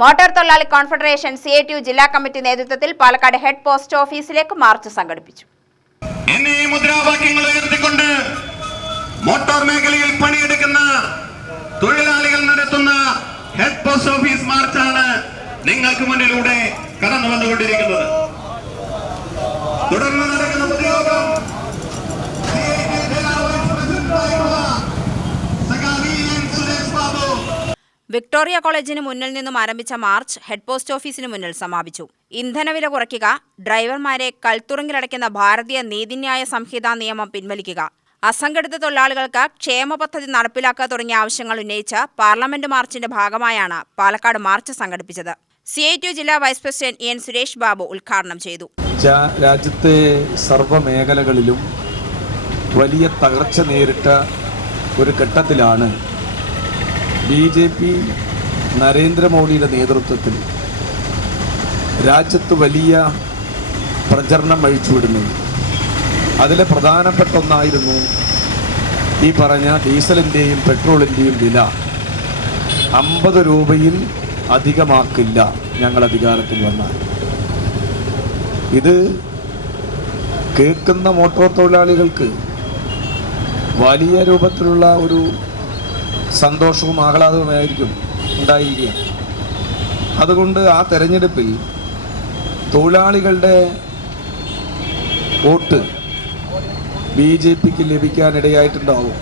Motor തൊഴിലാളി confederation CITU ജില്ലാ committee നേതൃത്വത്തിൽ പാലക്കാട് ഹെഡ് പോസ്റ്റ് ഓഫീസിലേക്ക് മാർച്ച് സംഘടിപ്പിച്ചു. മുദ്രാവാക്യങ്ങൾ ഉയർത്തിക്കൊണ്ട് മോട്ടോർ മേഖലയിൽ പണിയെടുക്കുന്ന തൊഴിലാളികൾ നടത്തുന്ന ഹെഡ് പോസ്റ്റ് ഓഫീസ് മാർച്ചാണ് നിങ്ങൾക്ക് മുന്നിലൂടെ കടന്നു വന്നുകൊണ്ടിരിക്കുന്നത്. തുടർന്ന് നടക്കുന്ന പൊതുയോഗം വിക്ടോറിയ കോളേജിന് മുന്നിൽ നിന്നും ആരംഭിച്ച മാർച്ച് ഹെഡ് പോസ്റ്റ് ഓഫീസിന് മുന്നിൽ സമാപിച്ചു. ഇന്ധനവില കുറയ്ക്കുക, ഡ്രൈവർമാരെ കൽത്തുറുങ്കിലടയ്ക്കുന്ന ഭാരതീയ നീതിന്യായ സംഹിതാ നിയമം പിൻവലിക്കുക, അസംഘടിത തൊഴിലാളികൾക്ക് ക്ഷേമ പദ്ധതി നടപ്പിലാക്കുക തുടങ്ങിയ ആവശ്യങ്ങൾ ഉന്നയിച്ച് പാർലമെന്റ് മാർച്ചിന്റെ ഭാഗമായാണ് പാലക്കാട് മാർച്ച് സംഘടിപ്പിച്ചത്. CITU ജില്ലാ vice president EN Suresh Babu ഉദ്ഘാടനം ചെയ്തു. രാജ്യത്തെ സർവ്വമേഖലകളിലും വലിയ തകർച്ച നേരിട്ട ഒരു ഘട്ടത്തിലാണ് BJP നരേന്ദ്രമോദിയുടെ നേതൃത്വത്തിൽ രാജ്യത്ത് വലിയ പ്രചരണം അഴിച്ചുവിടുന്നത്. അതിലെ പ്രധാനപ്പെട്ട ഒന്നായിരുന്നു ഈ പറഞ്ഞ ഡീസലിൻ്റെയും പെട്രോളിൻ്റെയും വില 50 രൂപയിൽ അധികമാക്കില്ല ഞങ്ങൾ അധികാരത്തിൽ വന്നാൽ. ഇത് കേൾക്കുന്ന മോട്ടോർ തൊഴിലാളികൾക്ക് വലിയ രൂപത്തിലുള്ള ഒരു സന്തോഷവും ആഹ്ലാദവുമായിരിക്കും ഉണ്ടായിരിക്കുക. അതുകൊണ്ട് ആ തെരഞ്ഞെടുപ്പിൽ തൊഴിലാളികളുടെ വോട്ട് BJPക്ക് ലഭിക്കാനിടയായിട്ടുണ്ടാവും.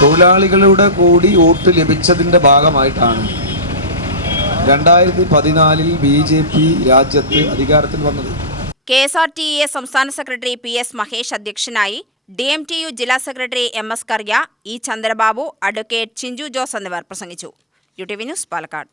തൊഴിലാളികളുടെ കൂടി വോട്ട് ലഭിച്ചതിൻ്റെ ഭാഗമായിട്ടാണ് 2014 BJP രാജ്യത്ത് അധികാരത്തിൽ വന്നത്. KSRTE സംസ്ഥാന സെക്രട്ടറി PS മഹേഷ് അധ്യക്ഷനായി. DMTU ജില്ലാ സെക്രട്ടറി MS കറിയ, E ചന്ദ്രബാബു, അഡ്വക്കേറ്റ് ചിഞ്ചു ജോസ് എന്നിവർ പ്രസംഗിച്ചു. UTV news Palakkad.